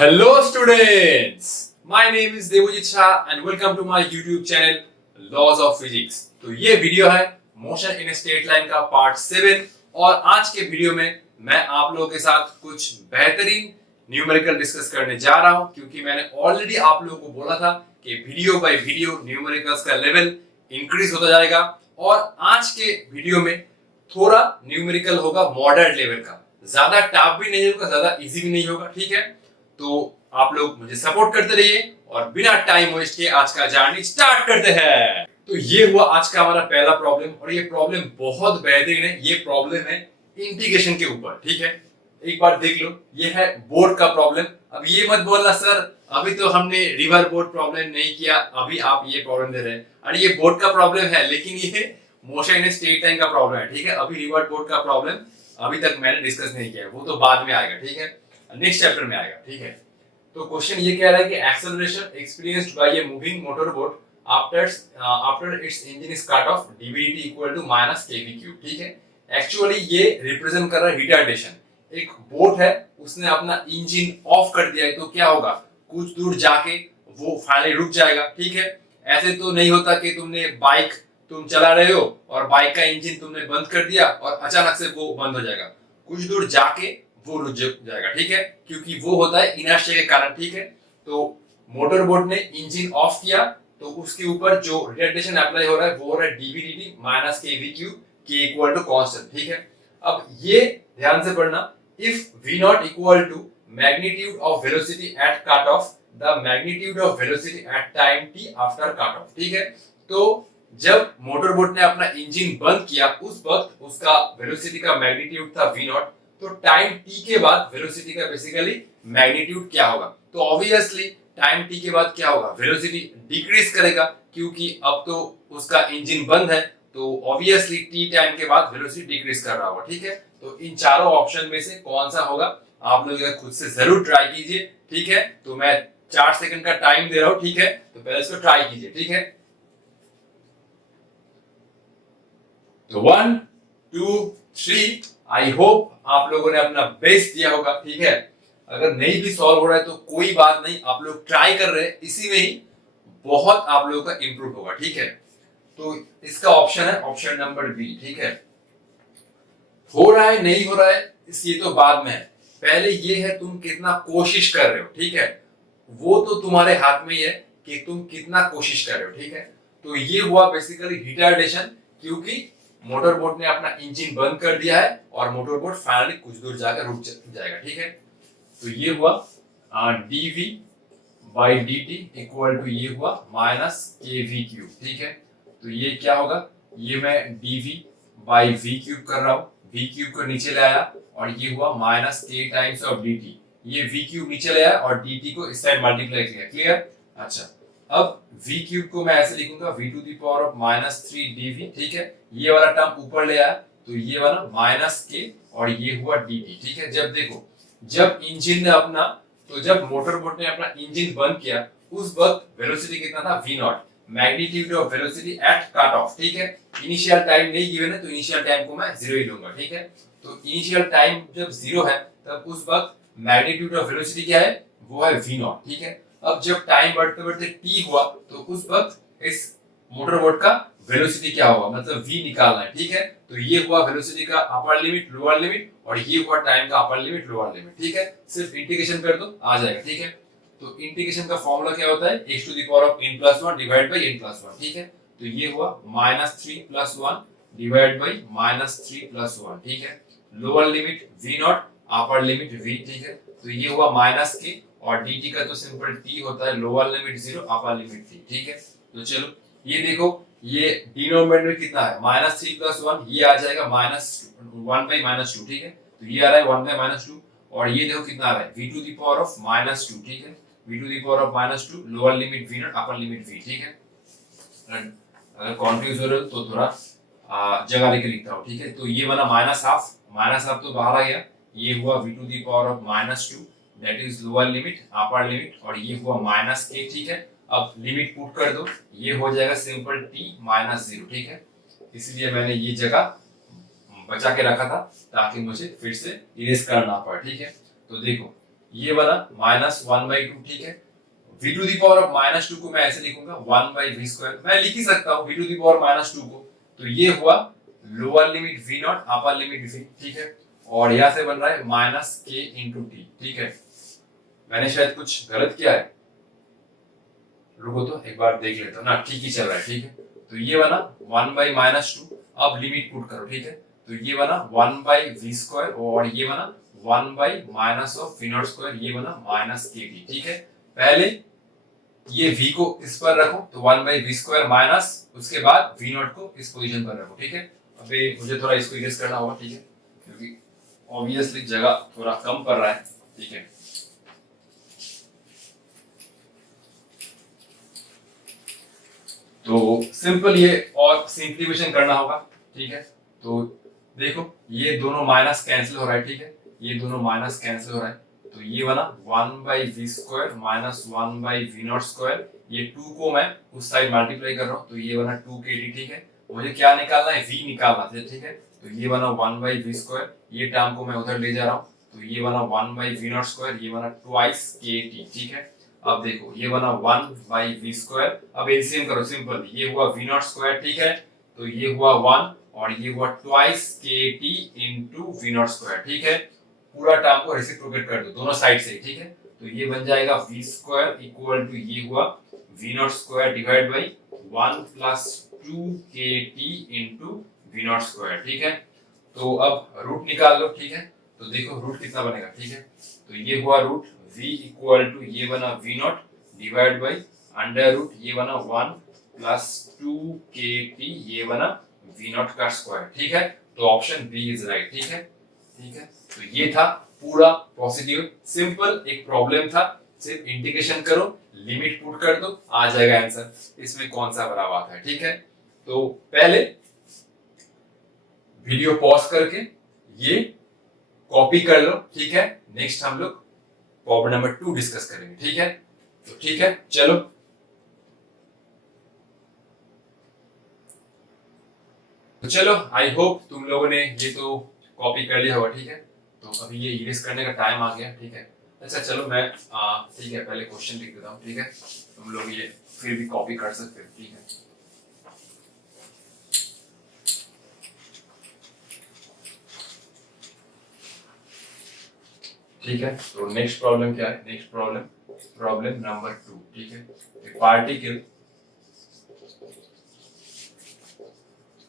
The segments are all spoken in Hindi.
Hello students, my name is Devojit Shah and welcome to my YouTube channel Laws of Physics। तो ये वीडियो है मोशन इन स्ट्रेट लाइन का पार्ट 7 और आज के वीडियो में मैं आप लोगों के साथ कुछ बेहतरीन न्यूमेरिकल डिस्कस करने जा रहा हूं क्योंकि मैंने ऑलरेडी आप लोगों को बोला था कि वीडियो बाय वीडियो न्यूमेरिकल्स का लेवल इंक्रीज होता जाएगा और आज के वीडियो में थोड़ा न्यूमेरिकल होगा मॉडरेट लेवल का, ज्यादा टफ भी नहीं होगा, ज्यादा इजी भी नहीं होगा, ठीक है। तो आप लोग मुझे सपोर्ट करते रहिए और बिना टाइम वेस्ट किए आज का जर्नी स्टार्ट करते हैं। तो ये हुआ आज का हमारा पहला प्रॉब्लम और ये प्रॉब्लम बहुत बेहतरीन है। ये प्रॉब्लम है इंटीग्रेशन के ऊपर, ठीक है। एक बार देख लो, ये है बोर्ड का प्रॉब्लम। अब ये मत बोलना सर अभी तो हमने रिवर बोर्ड प्रॉब्लम नहीं किया, अभी आप ये प्रॉब्लम दे रहे हैं। अरे ये बोर्ड का प्रॉब्लम है लेकिन ये मोशन इन स्ट्रेट लाइन का प्रॉब्लम है, ठीक है। अभी रिवर बोर्ड का प्रॉब्लम अभी तक मैंने डिस्कस नहीं किया है, वो तो बाद में आएगा, ठीक है, नेक्स्ट चैप्टर में आएगा, ठीक है। तो क्वेश्चन ये कह रहा है कि acceleration experienced by a moving motorboat after its engine is cut off dvdt equal to minus kv cube, ठीक है। एक्चुअली ये रिप्रेजेंट कर रहा है रिटार्डेशन। एक बोट है, उसने अपना इंजन ऑफ कर दिया है तो क्या होगा, कुछ दूर जाके वो फाइनली रुक जाएगा, ठीक है। ऐसे तो नहीं होता कि तुम चला रहे हो और बाइक का इंजन तुमने बंद कर दिया और अचानक से वो बंद हो जाएगा। कुछ दूर जाके वो रुक जाएगा, ठीक है, क्योंकि वो होता है इनर्शिया के कारण, ठीक है। तो मोटर बोट ने इंजन ऑफ किया तो उसके ऊपर जो रिटार्डेशन अप्लाई हो रहा है वो हो रहा है dvdt minus kv cube k equal to constant, ठीक है। अब ये ध्यान से पढ़ना, if v not equal to magnitude of velocity at cut off the magnitude of velocity at time t after cut off, ठीक है। तो जब मोटर बोट ने अपना इंजन बंद किया उस वक्त उसका वेलोसिटी का मैग्नीट्यूड था v नॉट, तो टाइम t के बाद वेलोसिटी का बेसिकली मैग्नीट्यूड क्या होगा। तो ऑब्वियसली टाइम t के बाद क्या होगा, वेलोसिटी डिक्रीज करेगा क्योंकि अब तो उसका इंजन बंद है, तो ऑब्वियसली t टाइम के बाद वेलोसिटी डिक्रीज कर रहा होगा, ठीक है। तो इन चारों ऑप्शन में से कौन सा होगा आप लोग खुद से जरूर ट्राई कीजिए, ठीक है। तो मैं 4 सेकंड का टाइम दे रहा हूं, ठीक है, तो पहले इसको ट्राई कीजिए, ठीक है। तो 1 2 3, आई होप आप लोगों ने अपना बेस्ट दिया होगा, ठीक है। अगर नहीं भी सॉल्व हो रहा है तो कोई बात नहीं, आप लोग ट्राई कर रहे हैं, इसी में ही बहुत आप लोगों का इंप्रूव होगा, ठीक है। तो इसका ऑप्शन है ऑप्शन नंबर बी, ठीक है। हो रहा है नहीं हो रहा है ये तो बाद में है, पहले ये है तुम कितना कोशिश कर रहे हो, ठीक है। वो तो तुम्हारे हाथ में ही है कि तुम कितना कोशिश कर रहे हो, ठीक है। तो ये हुआ बेसिकली रिटार्डेशन क्योंकि मोटर बोट ने अपना इंजन बंद कर दिया है और मोटर बोट फाइनली कुछ दूर जाकर रुक जाएगा, ठीक है। तो ये हुआ dv by dt equal to ये हुआ माइनस kv क्यूब, ठीक है। तो ये क्या होगा, ये मैं dv बाई v क्यूब कर रहा हूं, v क्यूब को नीचे ले आया और ये हुआ minus k times of dt। ये v क्यूब नीचे ले आया और dt को इस साइड मल्टीप्लाई किया, क्लियर। अच्छा, अब v क्यूब को मैं ऐसे लिखूंगा v to the power of minus 3 dv, ठीक है। ये वाला टर्म ऊपर ले आया तो ये वाला माइनस k और ये हुआ dt, ठीक है। जब देखो, जब इंजन ने अपना जब मोटर बोट ने अपना इंजन बंद किया उस वक्त वेलोसिटी कितना था v not, magnitude of velocity at cut off, ठीक है। इनिशियल टाइम नहीं गिवन है तो इनिशियल टाइम को मैं 0 ही लूंगा, ठीक है। तो इनिशियल टाइम जब 0 है तब उस वक्त मैग्नीट्यूड ऑफ वेलोसिटी क्या है, वो है v नॉट, ठीक है। अब जब टाइम बढ़ते बढ़ते t हुआ तो उस वक्त इस मोटर बोट का वेलोसिटी क्या होगा, मतलब v निकालना है, ठीक है। तो ये हुआ वेलोसिटी का अपर लिमिट लोअर लिमिट और ये हुआ टाइम का अपर लिमिट लोअर लिमिट, ठीक है। सिर्फ इंटीग्रेशन कर दो आ जाएगा, ठीक है। तो इंटीग्रेशन का फॉर्मूला क्या होता है, x to the power of n plus 1 divide by n plus 1, ठीक है। तो ये हुआ minus 3 plus 1 divide by minus 3 plus 1, ठीक है। Lower limit v not upper limit v, ठीक है। तो ये हुआ माइनस k और dt का तो सिंपल t होता है, लोअर लिमिट 0 अपर लिमिट 3, ठीक है। तो चलो ये देखो, ये डिनोमिनेटर में कितना है माइनस 3 प्लस 1, ये आ जाएगा माइनस 1 बाई माइनस 2, ठीक है। तो ये आ रहा है 1 बाई माइनस 2 और ये देखो कितना आ रहा है v to the power of minus 2, ठीक है। v to the power of minus 2 lower limit v not upper limit v, ठीक है। अगर कंफ्यूज हो रहे हो तो थोड़ा जगह लेके लिखता हूँ, ठीक है। तो ये वाला माइनस हाफ तो बाहर आ गया, ये हुआ v to the power of minus 2 that is lower limit upper limit और ये हुआ माइनस k, ठीक है। अब लिमिट पुट कर दो, ये हो जाएगा सिंपल t माइनस 0, ठीक है। इसलिए मैंने ये जगह बचा के रखा था ताकि मुझे फिर से इरेज करना पड़े, ठीक है। तो देखो ये बना -1/2, ठीक है। v to the power of -2 को मैं ऐसे लिखूंगा 1/v², मैं लिख ही सकता हूँ v टू दी पावर -2 को। तो ये हुआ lower limit v not, upper limit v, ठीक है। और यहां से बन रहा है -k/t, ठीक है। मैंने शायद कुछ गलत किया है, रुको तो एक बार देख लेता हूँ ना, ठीक ही चल रहा है, ठीक है। तो ये बना 1/-2, अब लिमिट पुट करो, ठीक है। तो ये बना 1/v² और ये बना 1/-v02, ये बना -kt, ठीक है। पहले ये v को इस पर रखो, तो 1/v² माइनस, उसके बाद v0 को इस पोजीशन पर रखो, ठीक है। अबे मुझे थोड़ा इसको इरेज करना होगा, ठीक है, क्योंकि ऑब्वियसली जगह थोड़ा कम पड़ रहा है, ठीक है। तो सिंपल ये और सिंप्लीफिकेशन करना होगा, ठीक है। तो देखो ये दोनों माइनस कैंसिल हो रहा है, ठीक है, ये दोनों माइनस कैंसिल हो रहा है। तो ये बना 1/v² माइनस 1/v02, ये 2 को मैं उस साइड मल्टीप्लाई कर रहा हूँ, तो ये बना 2kt, ठीक है। मुझे क्या निकालना है, v निकालना है, ठीक है। तो ये बना 1/v², ये टर्म को मैं उधर ले जा रहा हूँ, तो ये बना 1/v02, ये बना ट्वाइस kt, ठीक है। अब देखो ये बना 1/v², अब एलसीएम करो सिंपल, ये हुआ v02, ठीक है। तो ये हुआ 1 और ये हुआ ट्वाइस kt इंटू v02, ठीक है। पूरा टर्म को रेसिप्रोकेट कर दो दोनों साइड से, ठीक है। तो ये बन जाएगा v² इक्वल टू ये हुआ v02 divide by 1 plus 2kt into v02, ठीक है। तो अब रूट निकाल लो, ठीक है। तो देखो रूट कितना बनेगा, ठीक है। तो ये हुआ रूट v इक्वल टू ये बना v0 divide by under root ये बना 1 प्लस 2kt, ये बना v0 का स्क्वायर, ठीक है। तो ऑप्शन बी इज राइट, ठीक है, ठीक है। तो ये था पूरा प्रोसीड्यूर, सिंपल एक प्रॉब्लम था, सिर्फ इंटीग्रेशन करो, लिमिट पुट कर दो, आ जाएगा आंसर, इसमें कौन सा बड़ा बात है, ठीक है। तो पहले वीडियो पॉज करके ये कॉपी कर लो, ठीक है। नेक्स्ट हम लोग प्रॉब्लम नंबर 2 डिस्कस करेंगे, ठीक है। तो ठीक है, चलो। तो चलो, आई होप तुम लोगों ने ये तो कॉपी कर लिया होगा, ठीक है। तो अभी ये इरेज करने का टाइम आ गया, ठीक है। अच्छा चलो मैं ठीक है पहले क्वेश्चन लिख देता हूँ, ठीक है। तुम लोग ये फिर भी कॉपी कर सकते हो, ठीक है। ठीक है, तो नेक्स्ट प्रॉब्लम क्या है, नेक्स्ट प्रॉब्लम नंबर 2, ठीक है। ए particle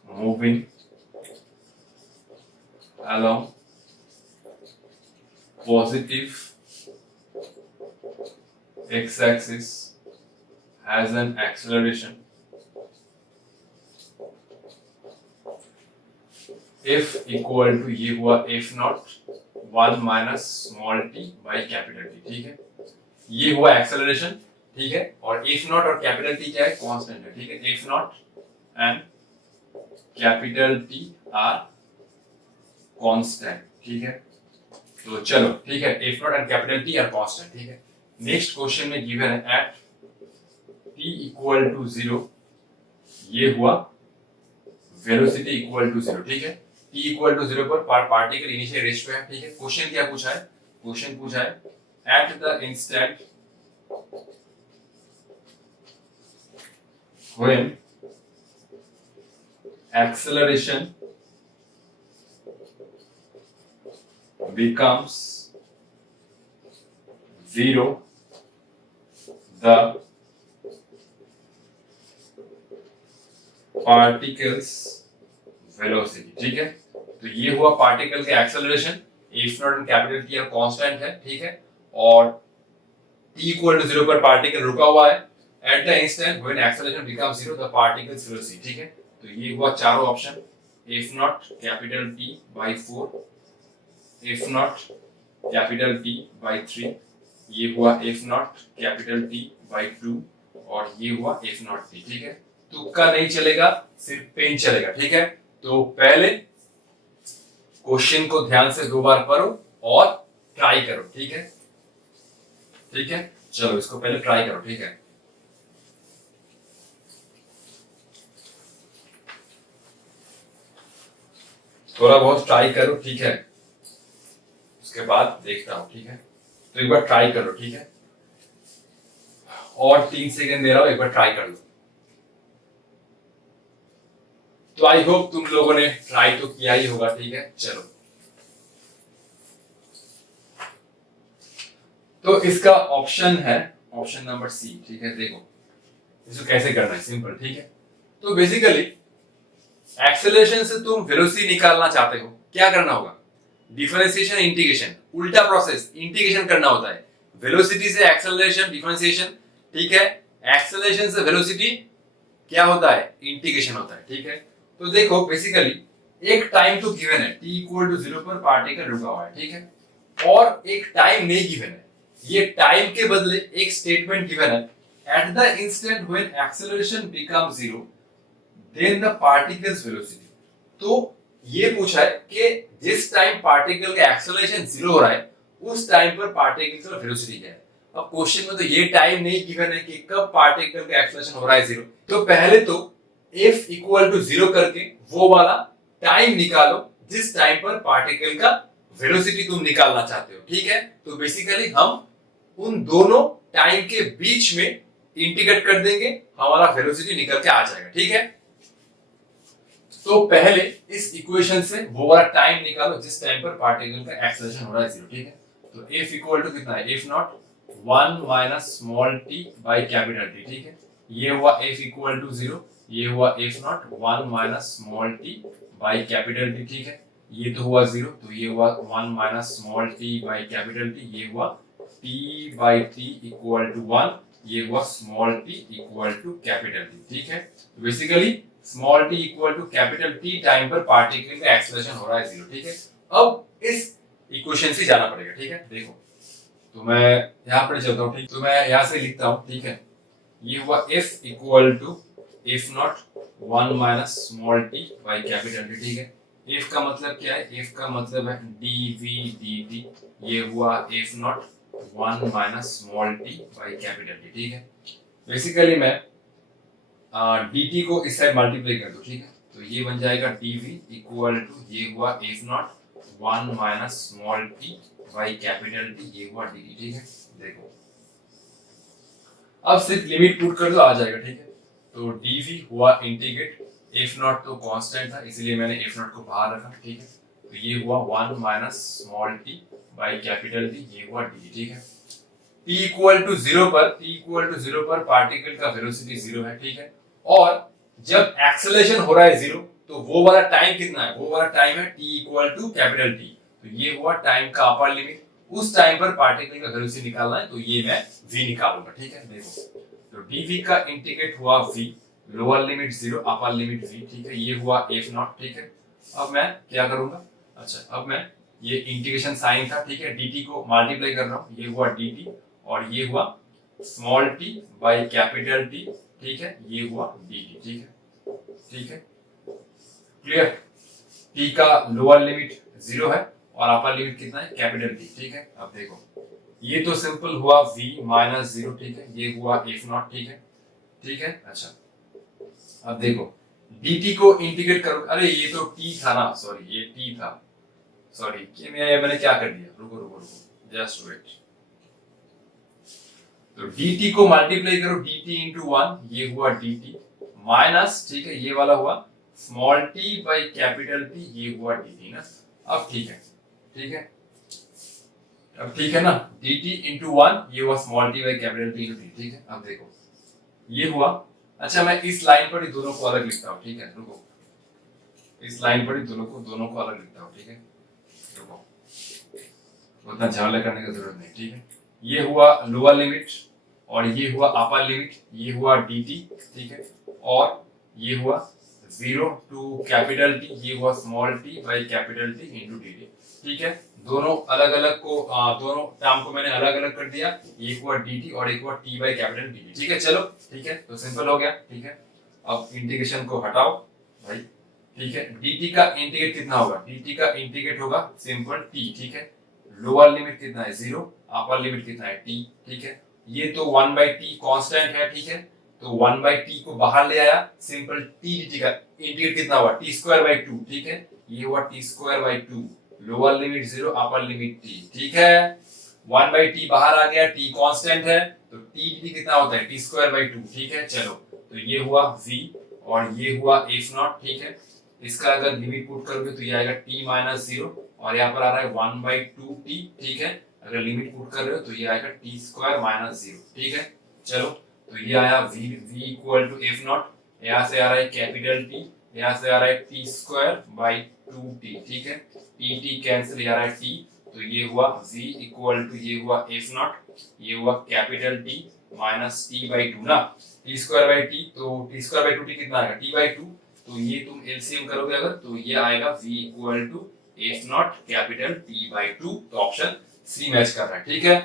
moving along positive x-axis has an acceleration f equal to ये हुआ f0 1 minus small t by capital T, ठीक है। ये हुआ एक्सेलरेशन, ठीक है। और f0 और कैपिटल T क्या है, कांस्टेंट है, ठीक है। f0 and capital T are constant, ठीक है। तो चलो ठीक है, f0 and capital T are constant, ठीक है। नेक्स्ट क्वेश्चन में गिवन है एट t इक्वल टू 0, ये हुआ वेलोसिटी इक्वल टू 0, ठीक है। t इक्वल टू 0 पर पार्टिकल इनिशियल रेस्ट पे है, ठीक है। क्वेश्चन क्या पूछा है, क्वेश्चन पूछा है at the instant when acceleration becomes 0, the particles velocity, ठीक है। तो ये हुआ पार्टिकल के acceleration, f0 and capital T constant है, ठीक है। और t इक्वल टू 0 पर पार्टिकल रुका हुआ है। At the instant when acceleration becomes 0 the particle's velocity, ठीक है। तो ये हुआ चारों option, f0 capital T by 4, f0 capital T by 3, ये हुआ f0 कैपिटल T by 2 और ये हुआ f0 T, ठीक है। तुक्का नहीं चलेगा, सिर्फ पेन चलेगा, ठीक है। तो पहले क्वेश्चन को ध्यान से 2 बार पढ़ो और ट्राई करो, ठीक है, ठीक है। चलो इसको पहले ट्राई करो, ठीक है। थोड़ा बहुत ट्राई करो, ठीक है, उसके बाद देखता हूं, ठीक है। तो एक बार ट्राई करो, ठीक है, और 3 सेकंड दे रहा हूं, एक बार ट्राई कर लो। तो आई होप तुम लोगों ने ट्राई तो किया ही होगा, ठीक है। चलो, तो इसका ऑप्शन है ऑप्शन नंबर सी, ठीक है। देखो इसको कैसे करना है, सिंपल, ठीक है। तो बेसिकली एक्सेलरेशन से तुम वेलोसिटी निकालना चाहते हो, क्या करना होगा, डिफरेंशिएशन इंटीग्रेशन, उल्टा प्रोसेस, इंटीग्रेशन करना होता है। वेलोसिटी से एक्सेलरेशन, डिफरेंशिएशन, ठीक है। एक्सेलरेशन से वेलोसिटी क्या होता है, इंटीग्रेशन होता है, ठीक है। तो देखो बेसिकली एक टाइम तो गिवन है, t इक्वल टू 0 पर पार्टिकल रुका हुआ है, ठीक है, और एक टाइम नहीं गिवन है। ये टाइम के बदले एक स्टेटमेंट गिवन है, at the instant when acceleration become 0 then the particle's velocity. तो ये पूछा है कि जिस टाइम पार्टिकल का एक्सेलरेशन 0 हो रहा है उस टाइम पर पार्टिकल का वेलोसिटी क्या है। अब क्वेश्चन में तो ये टाइम नहीं गिवन है कि कब पार्टिकल का एक्सेलरेशन हो रहा है 0, तो पहले तो f इक्वल टू 0 करके वो वाला टाइम निकालो जिस टाइम पर पार्टिकल का वेलोसिटी तुम निकालना चाहते हो, ठीक है। तो बेसिकली हम उन दोनों टाइम के बीच में इंटीग्रेट कर देंगे, हमारा वेलोसिटी निकल के आ जाएगा, ठीक है। तो पहले इस इक्वेशन से वो वाला टाइम निकालो जिस टाइम पर पार्टिकल का एक्सेलरेशन हो रहा है 0, ठीक है। तो f इक्वल टू कितना है, f not 1 minus small t by capital T, ठीक है। ये हुआ f इक्वल टू 0, ये हुआ f not 1 minus small t by capital T, ठीक है। ये तो हुआ 0, तो ये हुआ 1 minus small t by capital T, ये हुआ t by t equal to 1, ये हुआ small t equal to capital T, ठीक है। तो basically small t equal to capital T time पर पार्टिकल का एक्सेलरेशन हो रहा है 0, ठीक है। अब इस इक्वेशन से जाना पड़ेगा, ठीक है। देखो तो मैं यहाँ पर चलता हूँ, ठीक, तो मैं यहाँ से लिखता हूँ, ठीक है। ये हुआ f equal to f not 1 minus small t by capital T, ठीक है। f का मतलब क्या है, f का मतलब है dv dt, ये हुआ f not 1 minus small t by capital T, ठीक है। बेसिकली मैं dt को इस साइड मल्टीप्लाई कर दो, ठीक है। तो ये बन जाएगा dv इक्वल टू, ये हुआ f not 1 minus small t by capital T, ये हुआ dt, ठीक है। देखो अब सिर्फ लिमिट पुट कर दो, आ जाएगा, ठीक है। तो dv हुआ इंटीग्रेट, f नॉट तो कांस्टेंट था इसलिए मैंने f नॉट को बाहर रखा, ठीक है। तो ये हुआ 1 minus small t by capital T, ये हुआ dt, ठीक है। t इक्वल टू 0 पर पार्टिकल का वेलोसिटी 0 है, ठीक है। और जब एक्सेलरेशन हो रहा है 0 तो वो वाला टाइम कितना है, वो वाला टाइम है t equal to capital T। तो ये हुआ टाइम का अपर लिमिट, उस टाइम पर पार्टिकल का वेलोसिटी निकालना है, तो ये मैं v निकालूंगा, ठीक है। देखो तो dv का इंटीग्रेट हुआ v, lower limit 0 upper limit v, ठीक है। ये हुआ f नॉट, ठीक है। अब मैं क्या करूंगा, अच्छा अब मैं ये इंटीग्रेशन साइन था, ठीक है, dt को मल्टीप्लाई कर रहा हूं, ये हुआ dt और ये हुआ small t by capital T, ठीक है। ये हुआ dt, ठीक है, ठीक है, क्लियर। t का लोअर लिमिट 0 है और अपर लिमिट कितना है, कैपिटल T, ठीक है। अब देखो ये तो सिंपल हुआ v माइनस 0, ठीक है। ये हुआ f नॉट, ठीक है, ठीक है। अच्छा अब देखो dt को इंटीग्रेट करो, अरे ये तो t था ना, सॉरी ये t था, सॉरी कि मैंने क्या कर दिया, रुको रुको रुको, जस्ट वेट। तो dt को मल्टीप्लाई करो, dt इंटू 1, ये हुआ dt माइनस, ठीक है, ये वाला हुआ small t by capital T, ये हुआ dt ना। अब ठीक है, ठीक है, अब ठीक है ना, dt इंटू 1, ये हुआ small t by capital T into t, ठीक है। अब देखो ये हुआ, अच्छा मैं इस लाइन पर ही दोनों को अलग लिखता हूँ, ठीक है, रुको, इस लाइन पर ही दोनों को अलग लिखता हूँ, ठीक है, रुको, उतना झगड़ा करने की जरूरत नहीं, ठीक है। ये हुआ लोअर लिमिट और ये हुआ अपर लिमिट, ये हुआ dt, ठीक है, और ये हुआ 0 टू कैपिटल T, ये हुआ small t by capital T into dt, ठीक है। दोनों अलग अलग को दोनों टर्म को मैंने अलग अलग कर दिया, एक हुआ dt और एक हुआ t बाई कैपिटल dt, ठीक है। चलो ठीक है, तो सिंपल हो गया, ठीक है। अब इंटीग्रेशन को हटाओ भाई, ठीक है। dt का इंटीग्रेट कितना होगा, dt का इंटीग्रेट होगा सिंपल t, ठीक है। लोअर लिमिट कितना है 0, अपर लिमिट कितना है t, ठीक है। ये तो 1 बाई t कांस्टेंट है, ठीक है। तो 1 बाई t को बाहर ले आया, सिंपल t dt का इंटीग्रेट कितना हुआ, t स्क्वायर बाई 2, ठीक है। ये हुआ t square by 2, lower limit 0 upper limit t, ठीक है। 1 बाई टी बाहर आ गया, टी कांस्टेंट है तो टी कितना होता है टी स्क्वायर बाई 2, ठीक है। चलो तो ये हुआ v और ये हुआ एफ नॉट, ठीक है। इसका अगर लिमिट पुट करोगे तो ये आएगा t माइनस 0 और यहाँ पर आ रहा है 1 बाई 2t, ठीक है। अगर लिमिट पुट कर रहे हो तो ये आएगा टी स्क्वायर माइनस 0, ठीक है। चलो तो ये आया v equal to F not, यहाँ से आ रहा है कैपिटल टी, यहाँ से आ रहा है टी स्क्वायर बाई 2t, ठीक है। टी कैंसिल, आ रहा है t, तो ये हुआ v इक्वल टू ये हुआ एफ नॉट, ये हुआ capital T minus T by 2 ना, टी स्क्वायर बाई टी, तो टी स्क्वायर बाई 2t कितना आएगा टी बाई 2, तो ये तुम एलसीएम करोगे अगर तो ये आएगा v equal to F not capital T by 2, तो ऑप्शन सी मैच कर रहा है, ठीक है।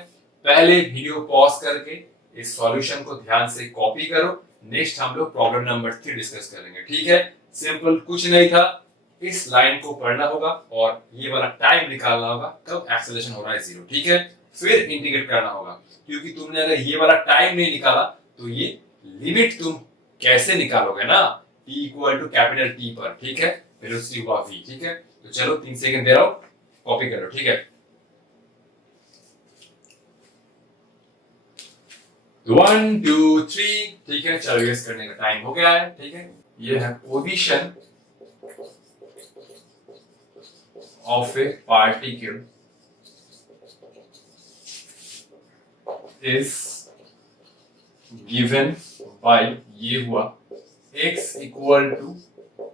पहले वीडियो पॉज करके इस सॉल्यूशन को ध्यान से कॉपी करो, नेक्स्ट हम लोग प्रॉब्लम नंबर 3 डिस्कस करेंगे, ठीक है। सिंपल, कुछ नहीं था, इस लाइन को पढ़ना होगा और ये वाला टाइम निकालना होगा कब एक्सेलरेशन हो रहा है 0, ठीक है। फिर इंटीग्रेट करना होगा, क्योंकि तुमने अगर ये वाला टाइम नहीं निकाला तो ये लिमिट तुम कैसे निकालोगे ना, t equal to capital T पर, ठीक है। वेलोसिटी हुआ v, ठीक है। तो चलो 3 सेकंड दे रहा हूं, कॉपी कर लो, ठीक है। 1 2 3, ठीक है। चलो ये करने का टाइम हो गया है, ठीक है। ये है position of a particle is given by ये हुआ x equal to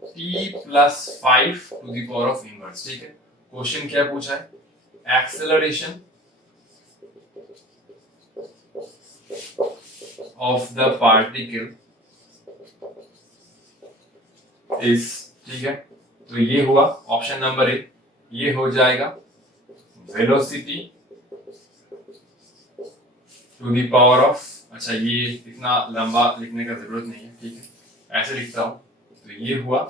t plus 5 to the power of inverse, ठीक है। क्वेश्चन क्या पूछा है, acceleration of the particle is, ठीक है। तो ये हुआ ऑप्शन नंबर ए, ये हो जाएगा velocity to the power of, अच्छा ये इतना लंबा लिखने का जरूरत नहीं है, ठीक है, ऐसे लिखता हूं। तो ये हुआ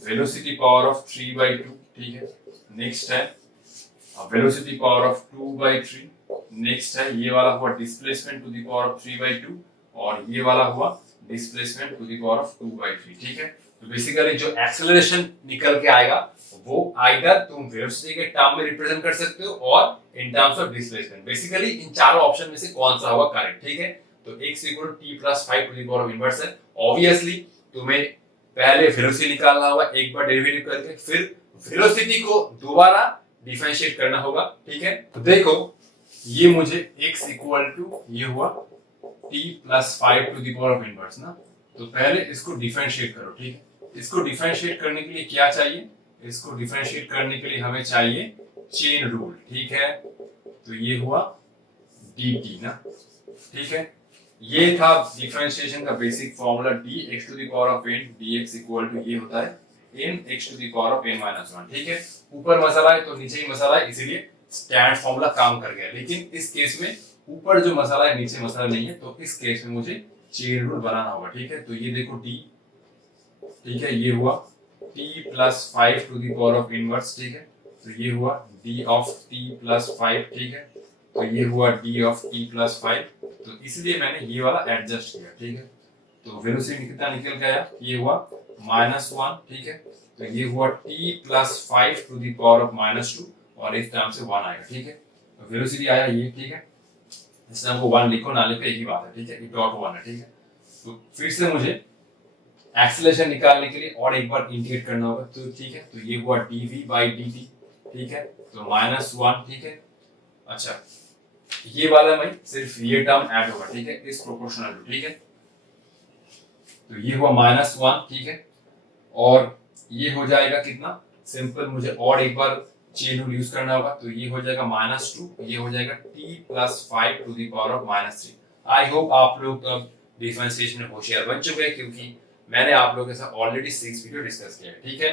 वेलोसिटी पावर ऑफ 3 बाई 2, ठीक है। नेक्स्ट है velocity power of 2 by 3, next है ये वाला हुआ displacement to the power of 3 by 2 और ये वाला हुआ displacement to the power of 2 by 3, ठीक है। तो बेसिकली जो एक्सेलरेशन निकल के आएगा वो आइदर तुम वेलोसिटी के टर्म में रिप्रेजेंट कर सकते हो और in terms of displacement, basically इन चारों ऑप्शन में से कौन सा होगा करेक्ट, ठीक है। तो x equal t plus 5 to the power of inverse है, ऑब्वियसली तुम्हें पहले वेलोसिटी निकालना होगा एक बार डेरिवेटिव करके, फिर वेलोसिटी को दोबारा डिफरेंशिएट करना होगा, ठीक है। तो देखो ये मुझे x इक्वल टू ये हुआ t plus 5 to the power of inverse ना, तो पहले इसको डिफरेंशिएट करो, ठीक है। इसको डिफरेंशिएट करने के लिए क्या चाहिए, इसको डिफरेंशिएट करने के लिए हमें चाहिए चेन रूल, ठीक है। तो ये हुआ dt ना, ठीक है। ये था डिफरेंशिएशन का basic formula, dx to the power of n dx equal to ये होता है n x to the power of n minus 1, ठीक है। ऊपर मसाला है तो नीचे ही मसाला है, इसीलिए स्टैंडर्ड फार्मूला काम कर गया। लेकिन इस केस में ऊपर जो मसाला है नीचे मसाला नहीं है, तो इस केस में मुझे चेन रूल बनाना होगा, ठीक है। तो ये देखो d, ठीक है, ये हुआ t plus 5 to the power of inverse, ठीक है। तो ये हुआ d ऑफ t प्लस 5, ठीक है। तो ये हुआ d ऑफ t प्लस 5, तो इसलिए मैंने ये वाला एडजस्ट किया, ठीक है। तो वेलोसिटी कितना निकल गया, ये हुआ -1, ठीक है। तो ये हुआ t plus 5 to the power of -2 और इस टर्म से 1 आएगा, ठीक है। तो वेलोसिटी आया ये, ठीक है। इस टर्म को 1 लिखो ना लिखो एक ही बात है, ठीक है। ये डॉट 1 है, ठीक है। तो फिर से मुझे एक्सेलरेशन निकालने के लिए और एक बार इंटीग्रेट करना होगा, तो ठीक है। तो ये हुआ dv बाई dt, ठीक है। तो -1, ठीक है। अच्छा ये वाला में सिर्फ ये टर्म ऐड होगा, ठीक है, इस प्रोपोर्शनल टू, ठीक है। तो ये हुआ -1, ठीक है। और ये हो जाएगा कितना सिंपल, मुझे और एक बार चेन रूल यूज करना होगा, तो ये हो जाएगा -2, ये हो जाएगा t plus 5 to the power of -3। I hope आप लोग अब डिफरेंशिएशन में होशियार बन चुके हैं, क्योंकि मैंने आप लोगों के साथ ऑलरेडी 6 वीडियो डिस्कस किया है, ठीक है।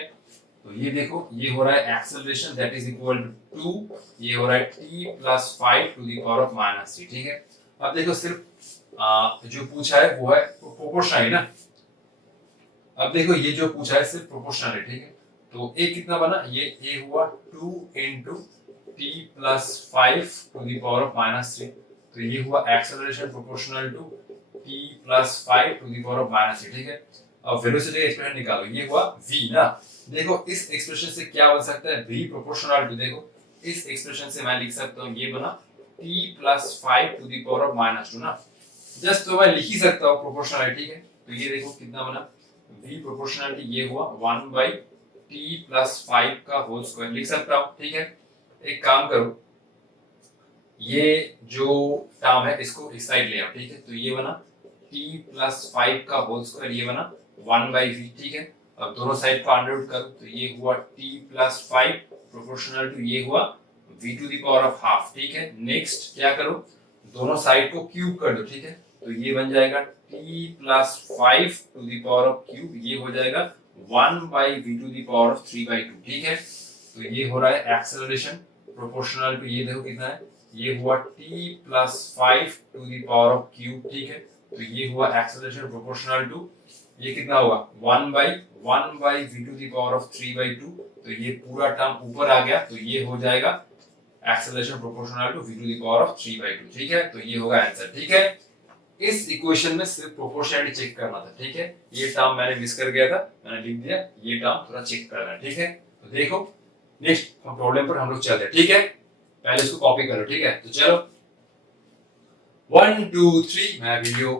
तो ये देखो ये हो रहा है acceleration that is equal to 2, ये हो रहा है t plus 5 to the power of -3, ठीक है। अब देखो सिर्फ जो पूछा है वो है प्रोपोर्शनल है ना। अब देखो ये जो पूछा है सिर्फ प्रोपोर्शनल है, ठीक है। तो a कितना बना, ये a हुआ 2 into t plus 5 to the power of -3, तो ये हुआ acceleration proportional to t plus 5 to the power of -3, ठीक है। अब वेलोसिटी एक्सप्रेशन निकालो, ये हुआ v ना। देखो इस एक्सप्रेशन से क्या बन सकता है, v प्रोपोर्शनल टू, देखो इस एक्सप्रेशन से मैं लिख सकता हूँ ये बना t plus 5 to the power of -2 ना, जस्ट तो मैं लिख ही सकता हूँ प्रोपोर्शनलिटी के। तो ये देखो कितना बना, v प्रोपोर्शनलिटी ये हुआ 1 बाई t प्लस 5 का होल स्क्वायर लिख सकता हूँ। ठीक है, एक काम करो, ये जो टर्म है इसको इस साइड ले आओ। ठीक है, तो ये बना t प्लस 5 का होल स्क्वायर, ये बना 1 बाई v। ठीक है, अब दोनों साइड को अंडर रूट करो, तो ये हुआ t प्लस 5 प्रोपोर्शनल टू ये हुआ v to the power of half. ठीक है, नेक्स्ट क्या करो, दोनों साइड को क्यूब कर दो। ठीक है, तो ये बन जाएगा t plus 5 to the power of cube, ये हो जाएगा 1 by v to the power of 3/2। ठीक है, तो ये हो रहा है एक्सेलरेशन प्रोपोर्शनल टू, ये देखो कितना है, ये हुआ t plus 5 to the power of cube. ठीक है, तो ये हुआ एक्सेलरेशन प्रोपोर्शनल टू, ये कितना होगा 1 by v to the power of 3/2। तो ये पूरा टर्म ऊपर आ गया, तो ये हो जाएगा acceleration proportional to v to the power of 3/2। ठीक है, तो ये होगा आंसर। ठीक है, इस इक्वेशन में सिर्फ प्रोपोर्शनलिटी चेक करना था। ठीक है, ये टर्म मैंने मिस कर गया था, मैंने लिख दिया, ये टर्म थोड़ा चेक करना है। ठीक है, तो देखो नेक्स्ट प्रॉब्लम पर हम लोग चलते हैं। ठीक है, पहले इसको कॉपी करो। ठीक है, तो चलो 1 2 3 मैं वीडियो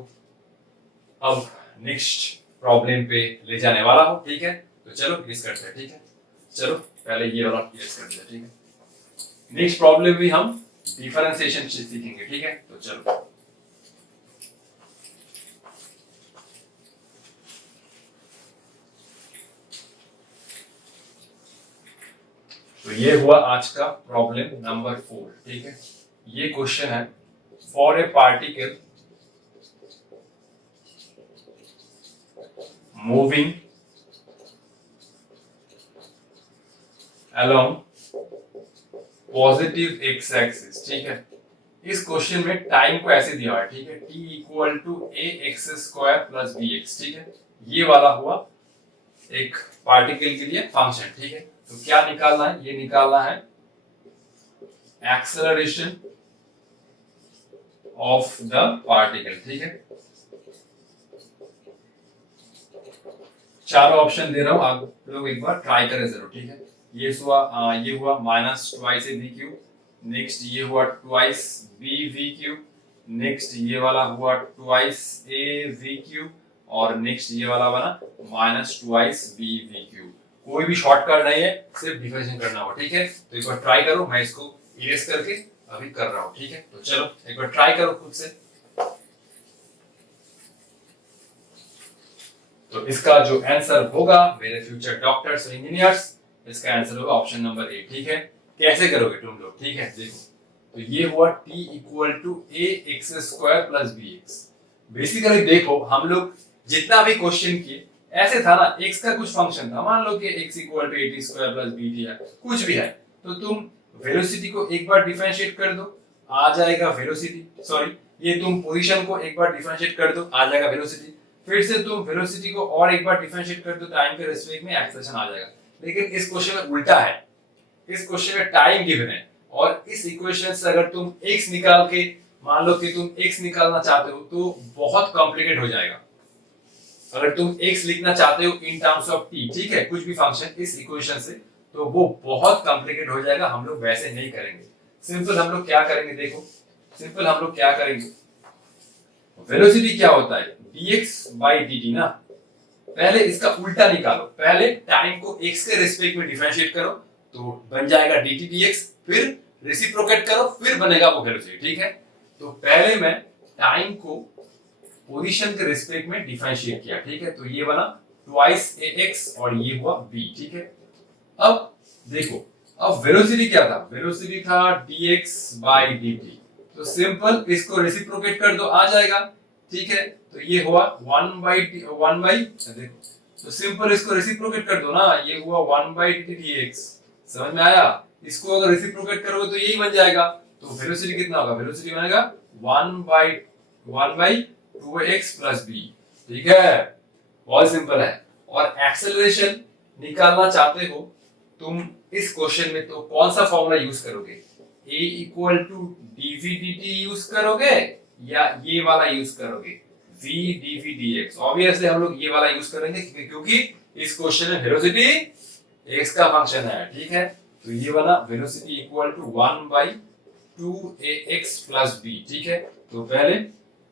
अब नेक्स्ट प्रॉब्लम पे ले जाने वाला हूं। ठीक है, तो चलो इस करते हैं। ठीक है, चलो पहले ये वाला क्लियर कर दिया। ठीक है, नेक्स्ट प्रॉब्लम भी हम डिफरेंशिएशन से सीखेंगे। ठीक है, तो चलो तो ये हुआ आज का प्रॉब्लम नंबर 4। ठीक है, ये क्वेश्चन है, for a particle moving along positive x axis. ठीक है, इस क्वेश्चन में टाइम को ऐसे दिया है। ठीक है, t equal to A X square plus B X. ठीक है, ये वाला हुआ एक पार्टिकल के लिए फंक्शन। ठीक है, तो क्या निकालना है, ये निकालना है एक्सेलरेशन ऑफ द पार्टिकल। ठीक है, चारों ऑप्शन दे रहा हूं, आप लोग एक बार ट्राई करें जरूर। ठीक है, ये हुआ minus twice A V cube, next ये हुआ twice B V cube, next ये वाला हुआ ट्वाइस ए वी क्यूब, और नेक्स्ट ये वाला बना minus twice B V cube. कोई भी शॉर्टकट नहीं है, सिर्फ डिफरेंशिएशन करना होगा। ठीक है, तो एक बार ट्राई करो, मैं इसको इरेज करके अभी कर रहा हूं। ठीक है, तो चलो एक बार ट्राई करो खुद से। तो इसका जो आंसर होगा मेरे फ्यूचर डॉक्टर्स और इंजीनियर्स, इसका आंसर होगा ऑप्शन नंबर ए। ठीक है, कैसे करोगे तुम लोग? ठीक है, देखो, तो ये हुआ t equal to A X square plus B X. Basically देखो, हम लोग जितना भी क्वेश्चन किए ऐसे था ना, x का कुछ फंक्शन था, मान लो कि x equal to A T square plus B T है, कुछ भी है, तो तुम वेलोसिटी को एक बार डिफरेंशिएट कर दो, आ जाएगा वेलोसिटी, सॉरी ये तुम पोजीशन को एक बार डिफरेंशिएट कर दो, आ जाएगा वेलोसिटी, फिर से तुम वेलोसिटी को और एक बार डिफरेंशिएट कर दो, टाइम के रिस्पेक्ट में एक्सेलरेशन आ जाएगा। लेकिन इस क्वेश्चन में उल्टा है, इस क्वेश्चन में टाइम गिवन है, और इस इक्वेशन से अगर तुम x निकाल के, मान लो कि तुम x निकालना चाहते हो तो बहुत कॉम्प्लिकेट हो जाएगा। अगर तुम x लिखना चाहते हो इन टर्म्स ऑफ t, ठीक है, कुछ भी फंक्शन इस इक्वेशन से, तो वो बहुत कॉम्प्लिकेट हो जाएगा, हम लोग वैसे नहीं करेंगे। सिंपल हम लोग क्या करेंगे, देखो सिंपल हम लोग क्या करेंगे, वेलोसिटी क्या होता है dx by dt ना, पहले इसका उल्टा निकालो, पहले टाइम को x के रिस्पेक्ट में डिफरेंशिएट करो तो बन जाएगा dt dx, फिर रेसिप्रोकेट करो, फिर बनेगा वो वेलोसिटी। ठीक है, तो पहले मैं टाइम को पोजीशन के रिस्पेक्ट में डिफरेंशिएट किया। ठीक है, तो ये बना ट्वाइस ax और ये हुआ b। ठीक है, अब देखो, अब वेलोसिटी क्या था, वेलोसिटी था dx by dt, तो सिंपल इसको रेसिप्रोकेट कर दो, आ जाएगा। ठीक है, तो ये हुआ 1 बाई देखो, तो सिंपल इसको रेसिप्रोकेट कर दो ना, ये हुआ 1 बाई dt dx, समझ में आया? इसको अगर रेसिप्रोकेट करोगे तो यही बन जाएगा, तो वेलोसिटी कितना होगा, वेलोसिटी बनेगा 1 बाई 2x प्लस b। ठीक है, बहुत सिंपल है। और एक्सेलरेशन निकालना चाहते हो तुम इस क्वेश्चन में, तो कौन सा फॉर्मूला यूज करोगे, a equal to dv dt use करोगे या ये वाला यूज करोगे v dv dx? ऑब्वियसली हम लोग ये वाला यूज करेंगे, क्योंकि इस क्वेश्चन में वेलोसिटी x का फंक्शन है। ठीक है, तो ये वाला velocity equal to 1 by 2ax plus b, ठीक है। तो पहले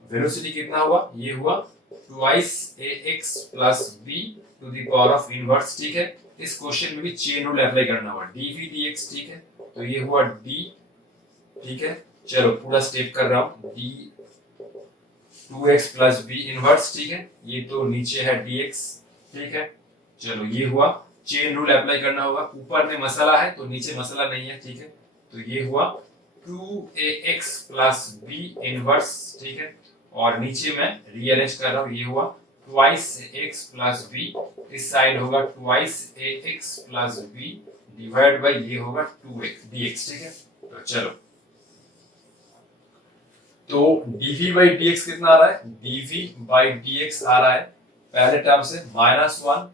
वेलोसिटी कितना हुआ, ये हुआ twice ax plus b to the power of inverse, ठीक है। इस क्वेश्चन में भी चेन रूल अप्लाई करना होगा, dv dx, ठीक है। तो ये हुआ d, ठीक है। चलो पूरा स्टेप कर रहा हूं, d 2x plus b inverse, ठीक है। ये तो नीचे है dx, ठीक है। चलो ये हुआ, चेन रूल अप्लाई करना होगा, ऊपर में मसाला है तो नीचे मसाला नहीं है, ठीक है। तो ये हुआ 2ax प्लस b इनवर्स, ठीक है। और नीचे मैं रीअरेंज कर रहा हूँ, ये हुआ ट्वाइस x प्लस b, इस साइड होगा twice ax plus b divide by ये होगा 2x dx, ठीक है। तो चलो, तो dv बाई dx कितना आ रहा है, dv बाई dx आ रहा है पहले टर्म से -1,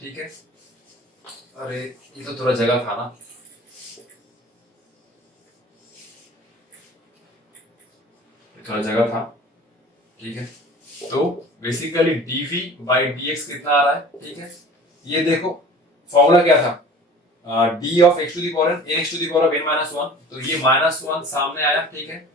ठीक है। अरे ये तो थोड़ा जगह था ना, थोड़ा जगह था, ठीक है। तो बेसिकली dv बाई dx कितना आ रहा है, ठीक है। ये देखो फॉर्मूला क्या था, d of x to the power n x to the power of n minus 1, तो ये -1 सामने आया, ठीक है।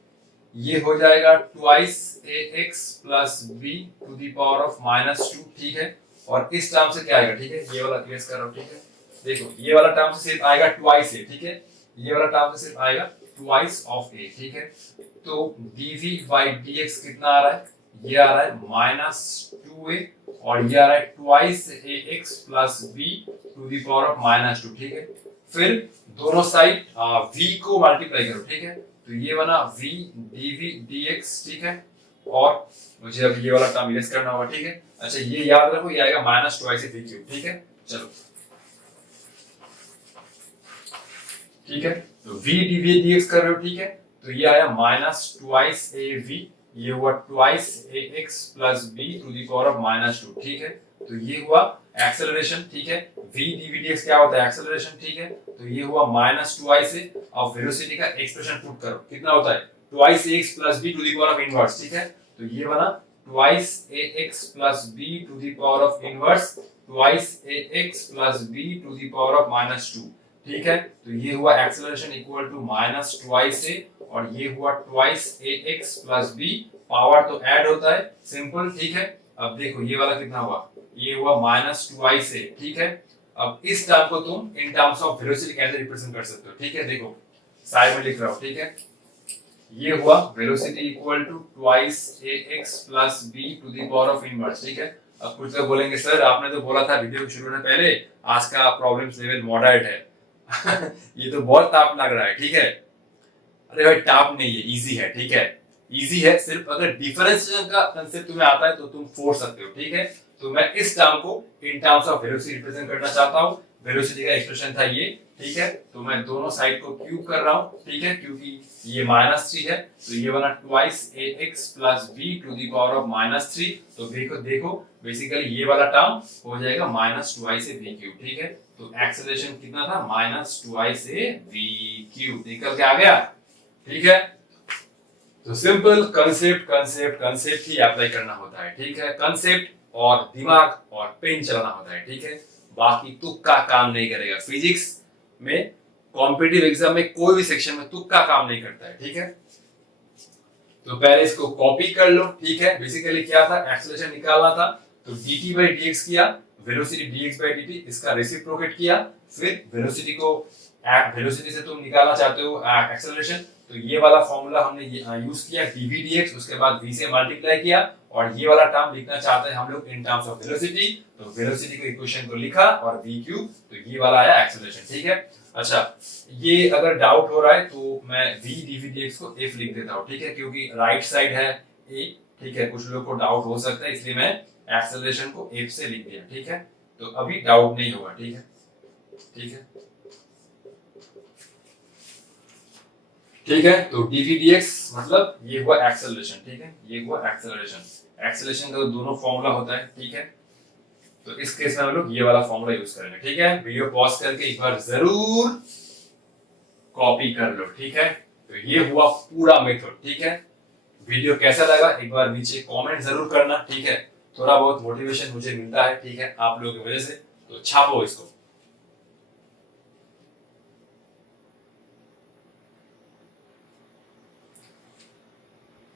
ये हो जाएगा twice ax plus b to the power of -2, ठीक है। और इस टर्म से क्या आएगा, ठीक है, ये वाला केस कर रहा हूं, ठीक है। देखो ये वाला टर्म से सिर्फ आएगा ट्वाइस a, ठीक है। ये वाला टर्म से सिर्फ आएगा ट्वाइस ऑफ a, ठीक है। तो dv बाई dx कितना आ रहा है, ये आ रहा है -2a और ये आ रहा है twice ax plus b to the power of -2, ठीक है। फिर दोनों साइड v को मल्टीप्लाई करो, ठीक है। तो ये बना v dv dx, ठीक है। और मुझे अब ये वाला टर्म इरेज करना होगा, ठीक है। अच्छा ये याद रखो, ये आएगा -2 v क्यूब, ठीक है। चलो ठीक है, तो v dv dx कर रहे हो, ठीक है। तो ये आया -2av, ये हुआ twice ax plus b to the power of -2, ठीक है। तो ये हुआ एक्सेलरेशन, ठीक है। v dv dx क्या होता है, एक्सेलरेशन, ठीक है। तो ये हुआ -2a, अब वेलोसिटी का एक्सप्रेशन पुट करो, कितना होता है twice ax plus b to the power of inverse, ठीक है। तो ये बना twice ax plus b to the power of inverse twice ax plus b to the power of -2, ठीक है। तो ये हुआ एक्सेलरेशन इक्वल टू -2a और ये हुआ twice ax plus b, power तो ऐड होता है सिंपल, ठीक है। अब देखो ये वाला कितना हुआ, ये हुआ -2a, ठीक है। अब इस टर्म को तुम इन टर्म्स ऑफ वेलोसिटी कैसे रिप्रेजेंट कर सकते हो, ठीक है। देखो साइड में लिख रहा हूं, ठीक है। ये हुआ velocity equal to twice ax plus b to the power of inverse, ठीक है। अब कुछ लोग बोलेंगे सर आपने तो बोला था वीडियो शुरू होने पहले आज का प्रॉब्लम्स लेवल मॉडरेट है ये तो बहुत टफ लग रहा है, ठीक है। अरे भाई टफ नहीं है, इजी है, ठीक है। इजी है, सिर्फ अगर डिफरेंशिएशन का कांसेप्ट तुम्हें आता है तो तुम फोड़ सकते हो, ठीक है। तो मैं इस टर्म को इन टर्म्स ऑफ वेलोसिटी रिप्रेजेंट करना चाहता हूं, वेलोसिटी का एक्सप्रेशन था ये, ठीक है। तो मैं दोनों साइड को क्यूब कर रहा हूं, ठीक है, क्योंकि ये -3 है। तो ये बना twice ax plus b to the power of -3। तो देखो बेसिकली ये वाला टर्म हो जाएगा -2a v क्यूब, ठीक है। तो एक्सेलरेशन कितना था -2a v क्यूब, निकल के आ गया, ठीक है। तो सिंपल कंसेप्ट ही अप्लाई करना होता है, ठीक है। कंसेप्ट और दिमाग और पेन चलाना होता है, ठीक है। बाकी तुक्का काम नहीं करेगा, फिजिक्स में कॉम्पिटिटिव एग्जाम में कोई भी सेक्शन में तुक्का काम नहीं करता है, ठीक है। तो पहले इसको कॉपी कर लो, ठीक है। बेसिकली क्या था, एक्सेलरेशन निकालना था, तो dt बाई dx किया, वेलोसिटी dx बाई dt, इसका रेसिप्रोकेट किया, फिर वेलोसिटी से तुम निकालना चाहते हो एक्सेलरेशन, तो ये वाला फॉर्मूला हमने यूज किया dv dx, उसके बाद v से मल्टीप्लाई किया, और ये वाला टर्म लिखना चाहते हैं हम लोग इन टर्म्स ऑफ वेलोसिटी, तो वेलोसिटी के इक्वेशन को लिखा और v क्यूब, तो ये वाला आया एक्सेलरेशन, ठीक है। अच्छा ये अगर डाउट हो रहा है तो मैं v dv dx को f लिख देता हूं, ठीक है, क्योंकि राइट साइड है a, ठीक है। कुछ लोगों को डाउट हो सकता है, इसलिए मैं एक्सेलरेशन को f से लिख दिया, ठीक है। तो अभी डाउट नहीं होगा, ठीक है, ठीक है, ठीक है। तो dv dx मतलब ये हुआ एक्सेलरेशन, ठीक है, ये हुआ एक्सेलरेशन। एक्सेलरेशन का दोनों फॉर्मूला होता है, ठीक है। तो इस केस में हम लोग ये वाला फॉर्मूला यूज करेंगे, ठीक है। वीडियो पॉज करके एक बार जरूर कॉपी कर लो, ठीक है। तो ये हुआ पूरा मेथड, ठीक है। वीडियो कैसा लगा एक बार नीचे कमेंट जरूर करना, ठीक है। थोड़ा बहुत मोटिवेशन मुझे मिलता है, ठीक है, आप लोगों की वजह से, तो छापो इसको।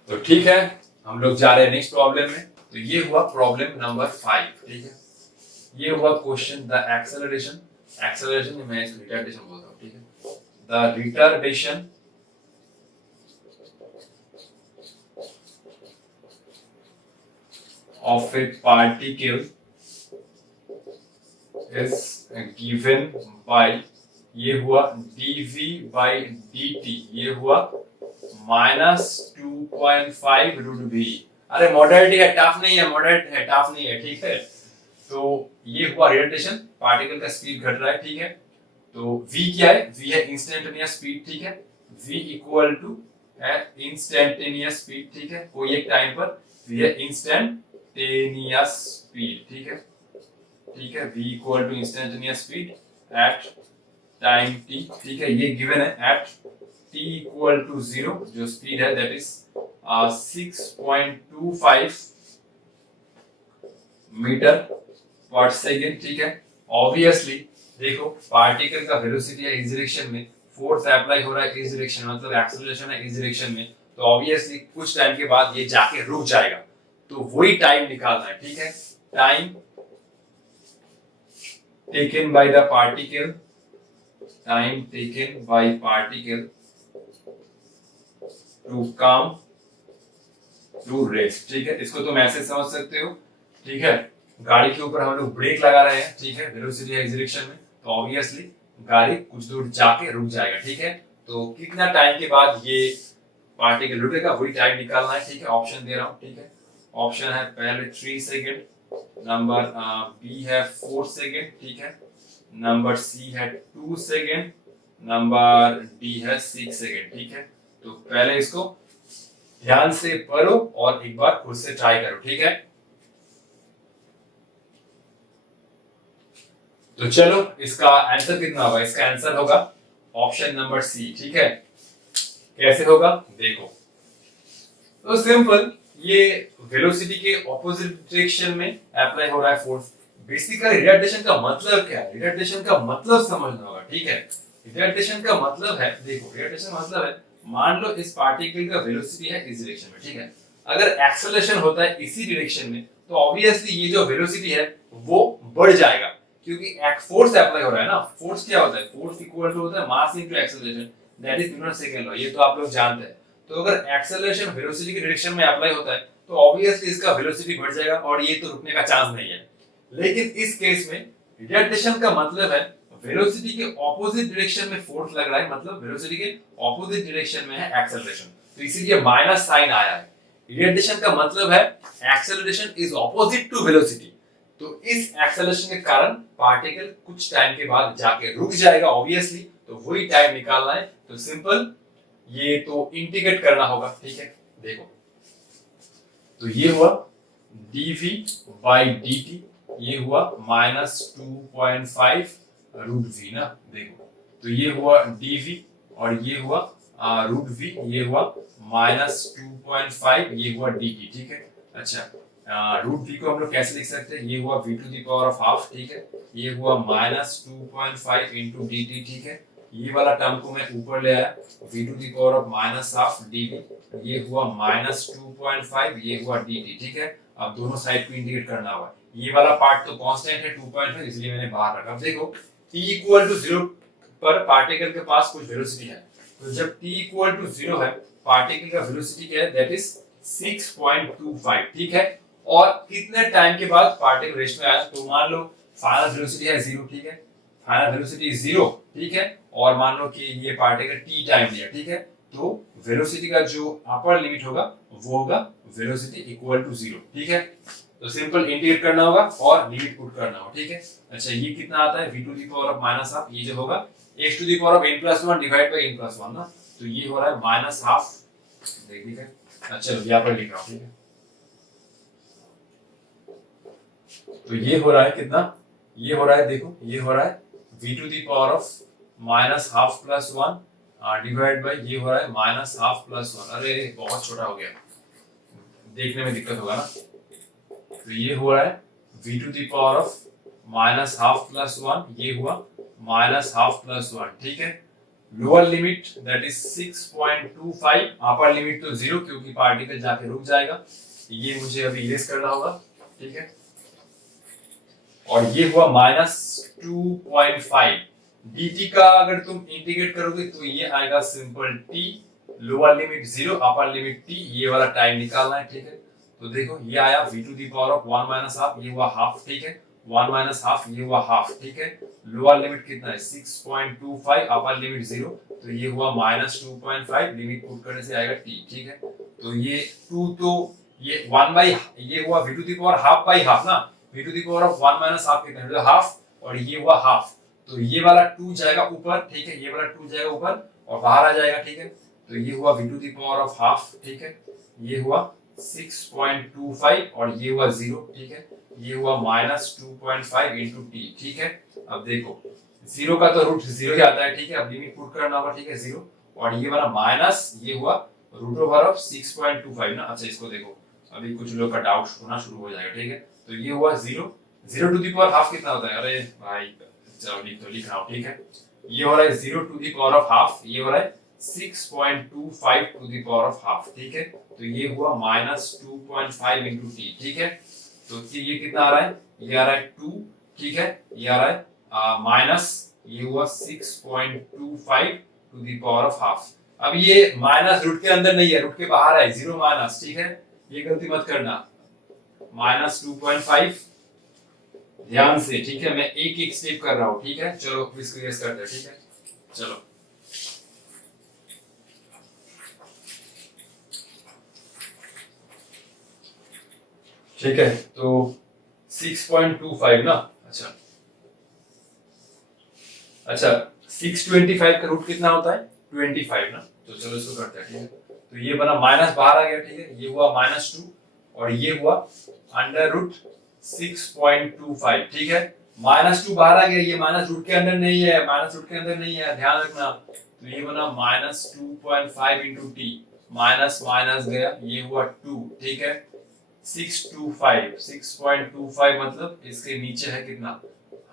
तो ठीक है, हम लोग जा रहे हैं नेक्स्ट प्रॉब्लम में। तो ये हुआ प्रॉब्लम नंबर 5, ठीक है। ये हुआ क्वेश्चन द एक्सेलरेशन, एक्सेलरेशन मैं इसको रिटार्डेशन बोलता हूँ, ठीक है। The retardation of a particle is given by, ये हुआ dv by dt, ये हुआ -2.5 रूट v। अरे मॉडरेट है, टफ नहीं है, मॉडरेट है, टफ नहीं है, ठीक है। तो ये हुआ रिटार्डेशन, पार्टिकल का स्पीड घट रहा है, ठीक है। तो v क्या है? v है इंस्टेंटेनियस स्पीड, ठीक है। v इक्वल टू है इंस्टेंटेनियस स्पीड, ठीक है। कोई एक टाइम पर v है इंस्टेंटेनियस स्पीड, ठीक है, ठीक है। v equal to instantaneous speed at time t, ठीक है। ये गिवन है एट t इक्वल टू 0, जो स्पीड है दैट इज 6.25 मीटर पर सेकेंड, ठीक है। ऑब्वियसली देखो पार्टिकल का वेलोसिटी है इस डायरेक्शन में, फोर्स अप्लाई हो रहा है इस डायरेक्शन में, मतलब एक्सेलरेशन है इस डायरेक्शन में, तो ऑब्वियसली कुछ टाइम के बाद ये जाके रुक जाएगा। तो वही टाइम निकालना है, ठीक है। Time taken by the particle, time taken by particle to come to rest, ठीक है। इसको तुम ऐसे समझ सकते हो, ठीक है। गाड़ी के ऊपर हम लोग ब्रेक लगा रहे हैं, ठीक है, वेलोसिटी है इस डायरेक्शन में, तो ऑब्वियसली गाड़ी कुछ दूर जाके रुक जाएगा, ठीक है। तो कितना टाइम के बाद ये पार्टिकल रुकेगा वही टाइम निकालना है, ठीक है। ऑप्शन दे रहा हूं, ठीक है। ऑप्शन है पहले 3 सेकंड, नंबर बी है 4 सेकंड, ठीक है। नंबर सी है 2 सेकंड, नंबर डी है 6 सेकंड, ठीक है। तो पहले इसको ध्यान से पढ़ो और एक बार खुद से ट्राई करो, ठीक है। तो चलो इसका आंसर कितना होगा? इसका आंसर होगा ऑप्शन नंबर सी, ठीक है। कैसे होगा देखो, तो सिंपल, ये वेलोसिटी के ऑपोजिट डायरेक्शन में अप्लाई हो रहा है फोर्स। बेसिकली रिटार्डेशन का मतलब क्या है? रिटार्डेशन का मतलब समझना होगा, ठीक है। रिटार्डेशन का मतलब है, देखो रिटार्डेशन मतलब है, मान लो इस पार्टिकल का वेलोसिटी है इस डायरेक्शन में, ठीक है। अगर एक्सेलरेशन होता है इसी डायरेक्शन में, तो ऑब्वियसली ये जो वेलोसिटी है वो बढ़ जाएगा, क्योंकि एक फोर्स अप्लाई हो रहा है ना। फोर्स क्या होता है? फोर्स इक्वल टू होता है mass into acceleration, that is Newton second law, ये तो आप लोग जानते हैं। तो अगर एक्सेलरेशन वेलोसिटी के डायरेक्शन में अप्लाई होता है, तो ऑब्वियसली इसका वेलोसिटी बढ़ जाएगा और ये तो रुकने का चांस नहीं है। लेकिन इस केस में रिटार्डेशन का मतलब है वेलोसिटी के ऑपोजिट डायरेक्शन में फोर्स लग रहा है, मतलब वेलोसिटी के ऑपोजिट डायरेक्शन में है एक्सेलरेशन, तो इसीलिए माइनस साइन आया है। रिटार्डेशन का मतलब है acceleration is opposite to velocity, तो इस एक्सेलरेशन के कारण पार्टिकल कुछ टाइम के बाद जाके रुक जाएगा ऑब्वियसली, तो वही टाइम निकालना है। तो सिंपल, ये तो इंटीग्रेट करना होगा, ठीक है। देखो तो ये हुआ dv by dt, ये हुआ -2.5 रूट v ना, देखो तो ये हुआ dv और ये हुआ रूट v, ये हुआ -2.5, ये हुआ dt, ठीक है। अच्छा, रूट v को हम लोग कैसे लिख सकते हैं? ये हुआ v to the power of half, ठीक है। ये हुआ -2.5 इंटू dt, ठीक है। ये वाला टर्म को मैं ऊपर ले आया, v to the power of -half dv, ये हुआ -2.5, ये हुआ dt, ठीक है। अब दोनों साइड को इंटीग्रेट करना होगा। ये वाला पार्ट तो कांस्टेंट है 2.5, इसलिए मैंने बाहर रखा। अब देखो t इक्वल टू 0 पर पार्टिकल के पास कुछ वेलोसिटी है, तो जब t इक्वल टू 0 है, पार्टिकल का वेलोसिटी क्या है? दैट इज 6.25, ठीक है। और कितने टाइम के बाद पार्टिकल रेस्ट में आया? तो मान लो फाइनल वेलोसिटी है 0, ठीक है। फाइनल वेलोसिटी 0, ठीक है। और मान लो कि ये पार्टिकल t टाइम लिया, ठीक है। तो वेलोसिटी का जो अपर लिमिट होगा वो होगा वेलोसिटी इक्वल टू 0, ठीक है। तो सिंपल इंटीग्रेट करना होगा और लिमिट पुट करना होगा, ठीक है। अच्छा, ये कितना आता है? v to the power of -half, ये जो होगा x to the power of n+1 divide by n+1 ना, तो ये हो रहा है -हाफ, ठीक है। अच्छा, यहाँ पर लिख रहा हूँ, ठीक है। तो ये हो रहा है कितना? ये हो रहा है, देखो ये हो रहा है v to the power of -half plus 1 divide by, ये हो रहा है -हाफ प्लस 1। अरे बहुत छोटा हो गया, देखने में दिक्कत होगा ना। तो ये हो रहा है v to the power of -half plus 1, ये हुआ -हाफ प्लस 1, ठीक है। Lower limit that is 6.25, upper limit तो 0 क्योंकि पार्टिकल जाके रुक जाएगा। ये मुझे अभी इरेज करना होगा, ठीक है। और ये हुआ -2.5। dt का अगर तुम इंटीग्रेट करोगे तो ये आएगा simple t, lower limit 0, upper limit t, ये वाला टाइम निकालना है, ठीक है। तो देखो ये आया v to the power of 1 minus half, ये हुआ हाफ, ठीक है। 1 माइनस हाफ, ये हुआ हाफ, ठीक है। लोअर लिमिट कितना है 6.25, अपर लिमिट 0, तो ये हुआ -2.5, लिमिट पुट करने से आएगा t, ठीक है। तो ये 2, तो ये 1 बाई, ये हुआ v to the power half by half ना, v to the power of 1 minus half कितना है हाफ, और ये हुआ हाफ, तो ये वाला 2 जाएगा ऊपर, ठीक है। ये वाला 2 जाएगा ऊपर और बाहर आ जाएगा, ठीक है। तो ये हुआ v to the power of half, ठीक है। ये हुआ 6.25 और ये हुआ 0, ठीक है। ये हुआ -2.5 इंटू टी, ठीक है। अब देखो 0 का तो रूट 0 ही आता है, ठीक है। अब लिमिट पुट करना होगा, ठीक है, 0, और ये वाला माइनस, ये हुआ रूट ओवर ऑफ 6.25 ना। अच्छा इसको देखो, अभी कुछ लोग का डाउट होना शुरू हो जाएगा, ठीक है। तो ये हुआ 0 टू द पावर हाफ कितना होता है, अरे भाई चलो लिख रहा हूँ, ठीक है। ये हो रहा है 0 to the power of half, ये हो रहा है 6.25 to the power of half, ठीक है। तो ये हुआ -2.5 इंटू टी, ठीक है। तो ये कितना आ रहा है, ये आ रहा है 2, ठीक है। ये आ रहा है माइनस, ये हुआ 6.25 to the power of half. अब ये माइनस रूट के अंदर नहीं है, रूट के बाहर है, 0 माइनस, ठीक है। ये गलती मत करना, -2.5, ध्यान से, ठीक है। मैं एक एक स्टेप कर रहा हूं, ठीक है। चलो इसको यस करते हैं, ठीक है। चलो ठीक है, तो 6.25 ना, अच्छा 625 का रूट कितना होता है 25 ना। तो चलो इसको करते हैं, ठीक है। तो ये बना माइनस बाहर आ गया, ठीक है। ये हुआ -2 और ये हुआ अंडर रूट 6.25, ठीक है। -2 बाहर आ गया, ये माइनस रूट के अंदर नहीं है, माइनस रूट के अंदर नहीं है, ध्यान रखना। तो ये बना -2.5 इंटू टी, माइनस माइनस गया, ये हुआ 2, ठीक है। 6.25 मतलब इसके नीचे है कितना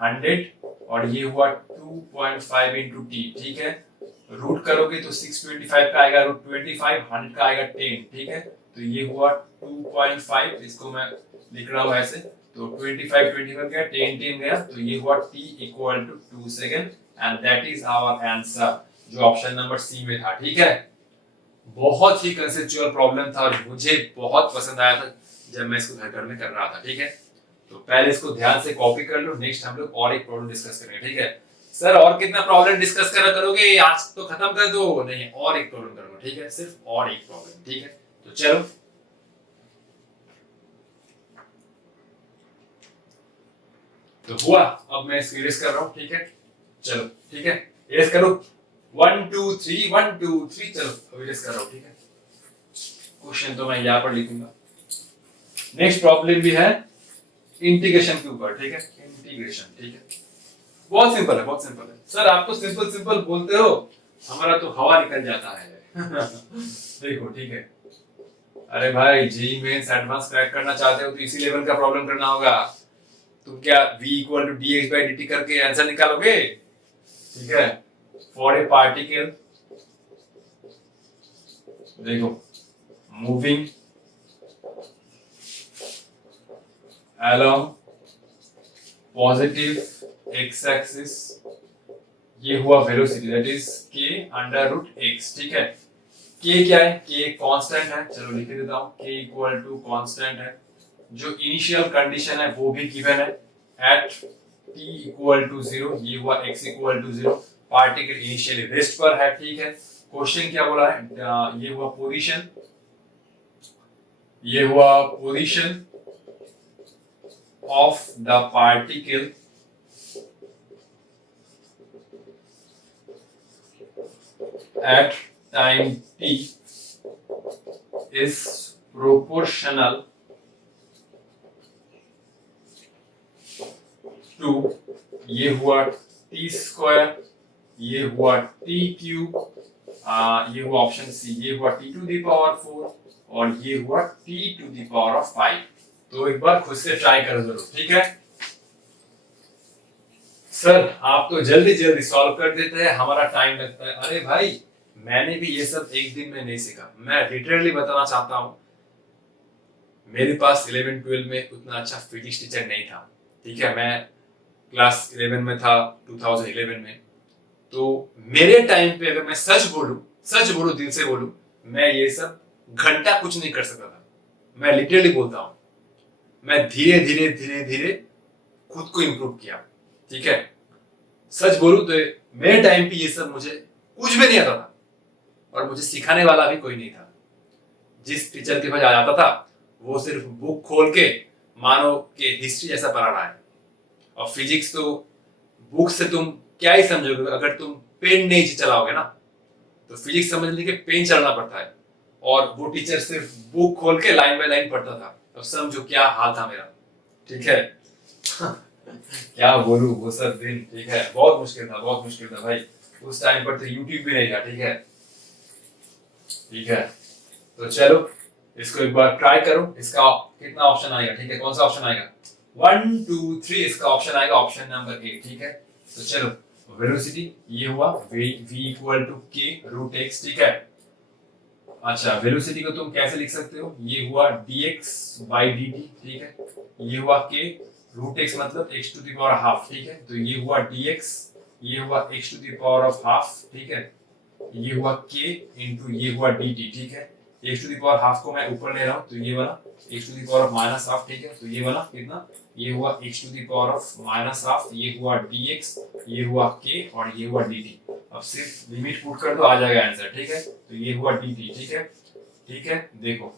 100, और ये हुआ 2.5 इंटू टी, ठीक है। रूट करोगे तो 625 का आएगा रूट 25, 100 का आएगा 10, ठीक है। तो ये हुआ 2.5, इसको मैं लिख रहा हूँ ऐसे, तो 25 गया, 10 गया, तो ये हुआ t equal to 2 second, and that is our answer, जो ऑप्शन नंबर सी में था, ठीक है। बहुत ही कंसेप्चुअल प्रॉब्लम था और मुझे बहुत पसंद आया था जब मैं इसको घर में कर रहा था, ठीक है। तो पहले इसको ध्यान से कॉपी कर लो, नेक्स्ट हम लोग और एक प्रॉब्लम डिस्कस करेंगे, ठीक है। सर और कितना प्रॉब्लम डिस्कस करोगे, आज तो खत्म कर दो, नहीं और एक प्रॉब्लम करूंगा, ठीक है, सिर्फ और एक प्रॉब्लम, ठीक है। तो चलो तो हुआ, अब मैं इसको इरेज कर रहा हूं, ठीक है। चलो ठीक है, इरेज करो, 1 2 3 1 2 3, चलो अब इरेज कर रहा हूं, ठीक है। क्वेश्चन तो मैं यहां पर लिखूंगा। नेक्स्ट प्रॉब्लम भी है इंटीग्रेशन के ऊपर, ठीक है। इंटीग्रेशन, ठीक है, बहुत सिंपल है, बहुत सिंपल है। सर आप तो सिंपल सिंपल बोलते हो, हमारा तो हवा निकल जाता है देखो, ठीक है। अरे भाई जेईई मेंस एडवांस क्रैक करना चाहते हो तो इसी लेवल का प्रॉब्लम करना होगा। तुम क्या v equal to dx by dt करके आंसर निकालोगे, ठीक है। फॉर ए पार्टिकल, देखो, moving along positive x axis, ये हुआ velocity that is k under root x, ठीक है। k क्या है, k एक कांस्टेंट है, चलो लिख देता हूं, k इक्वल टू कांस्टेंट है। जो इनिशियल कंडीशन है वो भी गिवन है, एट t इक्वल टू 0, ये हुआ x equal to 0, particle initially rest पर है, ठीक है। क्वेश्चन क्या बोला है, ये हुआ पोजीशन, ये हुआ position of the particle at time t is proportional to, ये हुआ t स्क्वायर, ये हुआ t क्यूब, ये हुआ ऑप्शन सी, ये हुआ t टू द पावर 4 और ये हुआ t to the power of 5। तो एक बार खुद से ट्राई करो जरूर, ठीक है। सर आप तो जल्दी जल्दी सॉल्व कर देते हैं, हमारा टाइम लगता है। अरे भाई, मैंने भी ये सब एक दिन में नहीं सीखा। मैं लिटरली बताना चाहता हूँ, मेरे पास 11-12 में उतना अच्छा फिजिक्स टीचर नहीं था। ठीक है, मैं क्लास 11 में था 2011 में। तो मेरे टाइम पे अगर मैं सच बोलूं दिल से बोलूं, मैं ये सब घंटा कुछ नहीं कर सकता था। मैं लिटरली बोलता हूँ, मैं धीरे धीरे धीरे धीरे खुद को इम्प्रूव किया। ठीक है, सच बोलूं तो मेरे टाइम पे ये सब मुझे कुछ भी नहीं आता था, और मुझे सिखाने वाला भी कोई नहीं था। जिस टीचर के पास आ जाता था, वो सिर्फ बुक खोल के मानो कि हिस्ट्री जैसा पढ़ा रहा है। और फिजिक्स तो बुक से तुम क्या ही समझोगे, अगर तुम पेन नहीं चलाओगे ना, तो फिजिक्स समझने के पेन चलाना पड़ता है। और वो टीचर सिर्फ बुक खोल के लाइन बाय लाइन पढ़ता था। अब समझो क्या हाल था मेरा। ठीक है क्या बोलूं वो सब दिन। ठीक है, बहुत मुश्किल था भाई। उस टाइम पर तो यूट्यूब भी नहीं था। ठीक है, तो चलो इसको एक बार ट्राई करो। इसका कितना ऑप्शन आएगा? ठीक है, कौन सा ऑप्शन आएगा? 1 2 3, इसका ऑप्शन आएगा ऑप्शन नंबर ए। ठीक है, तो चलो, वेलोसिटी ये हुआ v equal to k root x। ठीक है, अच्छा वेलोसिटी को तुम कैसे लिख सकते हो? ये हुआ dx बाई dt। ठीक है, ये हुआ k रूट x मतलब x to the power half. ठीक है, तो ये हुआ dx, ये हुआ x to the power of half. ठीक है, ये हुआ k इंटू ये हुआ dt। ठीक है, x to the power half को मैं ऊपर ले रहा हूँ, तो ये वाला x to the power of minus half. ठीक है, तो ये वाला कितना? ये हुआ x to the power of minus half, ये हुआ dx, ये हुआ k और ये हुआ dt। अब सिर्फ लिमिट पुट कर दो, आ जाएगा आंसर। ठीक है, तो ये हुआ dt। ठीक है, देखो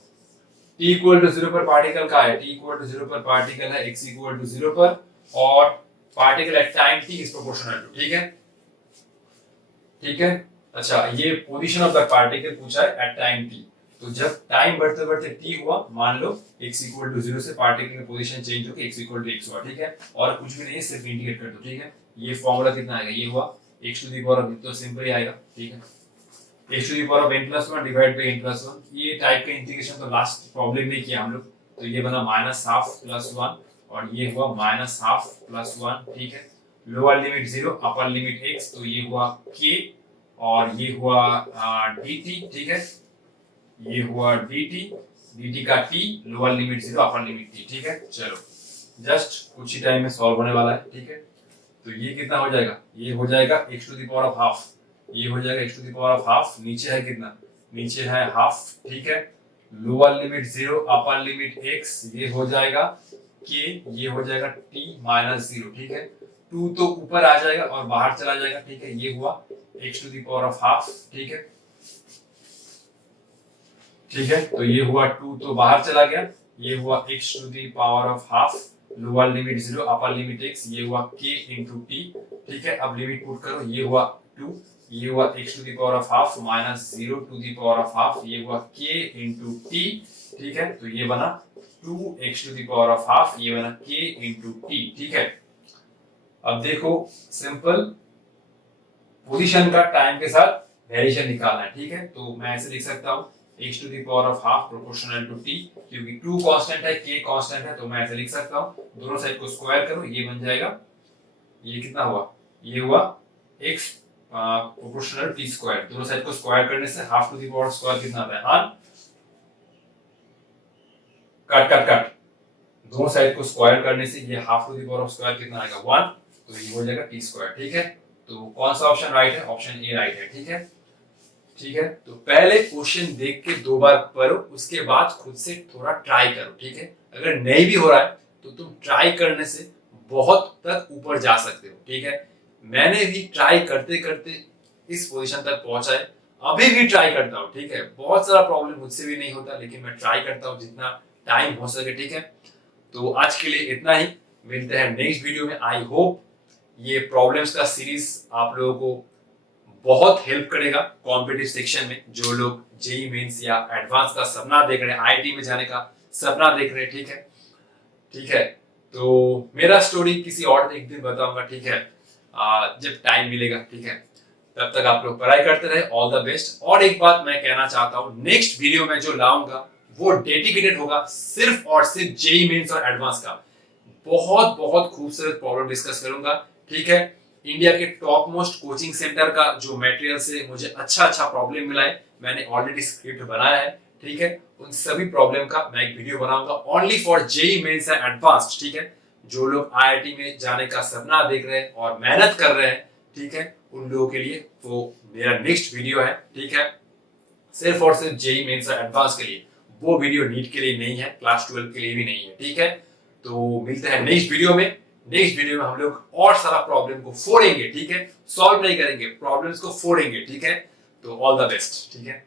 t इक्वल टू 0 पर पार्टिकल का है, t इक्वल टू 0 पर पार्टिकल है x इक्वल टू 0 पर, और particle at time t is proportional to. ठीक है, अच्छा ये पोजीशन ऑफ द पार्टिकल पूछा है एट टाइम t। तो जब टाइम बढ़ते बढ़ते t हुआ, मान लो x इक्वल टू 0 से पार्टिकल की पोजीशन चेंज होकर x इक्वल टू x हुआ। ठीक है, और कुछ भी नहीं है, सिर्फ इंटीग्रेट कर दो। ठीक है, ये फॉर्मूला कितना आएगा? ये हुआ x to the power of, तो सिंपल ही आएगा। ठीक है, x to the power of n+1 divide by n+1। ये टाइप का इंटीग्रेशन तो लास्ट प्रॉब्लम में किया हम लोग। तो ये बना माइनस हाफ प्लस 1, और ये हुआ माइनस हाफ प्लस 1। ठीक है, lower limit 0, upper limit x, तो ये हुआ k और ये हुआ dt। ठीक है, ये हुआ dt का t, lower limit 0, upper limit t। ठीक है, चलो जस्ट कुछ ही टाइम में सॉल्व होने वाला है। ठीक है, तो ये कितना हो जाएगा? ये हो जाएगा x to the power of half, ये हो जाएगा x to the power of half. नीचे है कितना? नीचे है हाफ। ठीक है, lower limit 0, upper limit x, ये हो जाएगा k, ये हो जाएगा t माइनस 0। ठीक है, 2 तो ऊपर आ जाएगा और बाहर चला जाएगा। ठीक है, ये हुआ x to the power of half. ठीक है, तो ये हुआ 2 तो बाहर चला गया, ये हुआ x to the power of half, lower limit 0, upper limit x, ये हुआ k इंटू t। ठीक है, अब लिमिट पुट करो, ये हुआ 2, ये हुआ x to the power of half minus 0 to the power of half, ये हुआ k इंटू t। ठीक है, तो ये बना 2x to the power of half, ये बना k इंटू t। ठीक है, अब देखो सिंपल पोजीशन का टाइम के साथ वेरिएशन निकालना है। ठीक है, तो मैं ऐसे लिख सकता हूँ x to the power of half proportional to t, क्योंकि 2 कांस्टेंट है, k कांस्टेंट है, तो मैं ऐसे लिख सकता हूँ। दोनों साइड को स्क्वायर करो, ये बन जाएगा, ये कितना हुआ? ये हुआ x प्रोपोर्शनल t स्क्वायर। दोनों साइड को स्क्वायर करने से हाफ टू द पावर स्क्वायर कितना आता है? हाँ, कट दोनों साइड को स्क्वायर करने से ये half to the power of square कितना आएगा? 1, तो ये हो जाएगा t स्क्वायर। ठीक है, तो कौन सा ऑप्शन राइट है? ऑप्शन ए राइट है। ठीक है, तो पहले क्वेश्चन देख के 2 बार पढ़ो, उसके बाद खुद से थोड़ा ट्राई करो। ठीक है, अगर नहीं भी हो रहा है तो तुम ट्राई करने से बहुत तक ऊपर जा सकते हो। ठीक है, मैंने भी ट्राई करते करते इस पोजीशन तक पहुंचा है, अभी भी ट्राई करता हूँ। ठीक है, बहुत सारा प्रॉब्लम मुझसे भी नहीं होता, लेकिन मैं ट्राई करता हूँ जितना टाइम हो सके। ठीक है, तो आज के लिए इतना ही, मिलते हैं नेक्स्ट वीडियो में। आई होप ये प्रॉब्लम्स का सीरीज आप लोगों को बहुत हेल्प करेगा कॉम्पिटिटिव सेक्शन में। जो लोग जेई मेंस या एडवांस का सपना देख रहे हैं, आईआईटी में जाने का सपना देख रहे हैं। ठीक है, तो मेरा स्टोरी किसी और एक दिन बताऊंगा। ठीक है, जब टाइम मिलेगा। ठीक है, तब तक आप लोग पढ़ाई करते रहे। All the best. और एक बात मैं कहना चाहता हूँ, नेक्स्ट वीडियो में जो लाऊंगा वो डेडिकेटेड होगा सिर्फ और सिर्फ जेई मेंस और एडवांस का। बहुत बहुत खूबसूरत प्रॉब्लम डिस्कस करूंगा। ठीक है। इंडिया के टॉप मोस्ट कोचिंग सेंटर का जो मटेरियल से मुझे अच्छा प्रॉब्लम मिला है, मैंने ऑलरेडी स्क्रिप्ट बनाया है, ठीक है। उन सभी प्रॉब्लम का मैं एक वीडियो बनाऊंगा only for JEE mains and advanced, ठीक है। जो लोग आईआईटी में जाने का सपना देख रहे हैं और मेहनत कर रहे हैं, ठीक है, उन लोगों के लिए वो मेरा नेक्स्ट वीडियो है, ठीक है। सिर्फ और सिर्फ जेईई मेंस और एडवांस के लिए, वो वीडियो नीट के लिए नहीं है, क्लास 12 के लिए भी नहीं है, ठीक है। तो मिलते हैं नेक्स्ट वीडियो में। नेक्स्ट वीडियो में हम लोग और सारा प्रॉब्लम को फोड़ेंगे, ठीक है। सॉल्व नहीं करेंगे, प्रॉब्लम्स को फोड़ेंगे, ठीक है। तो ऑल द बेस्ट, ठीक है।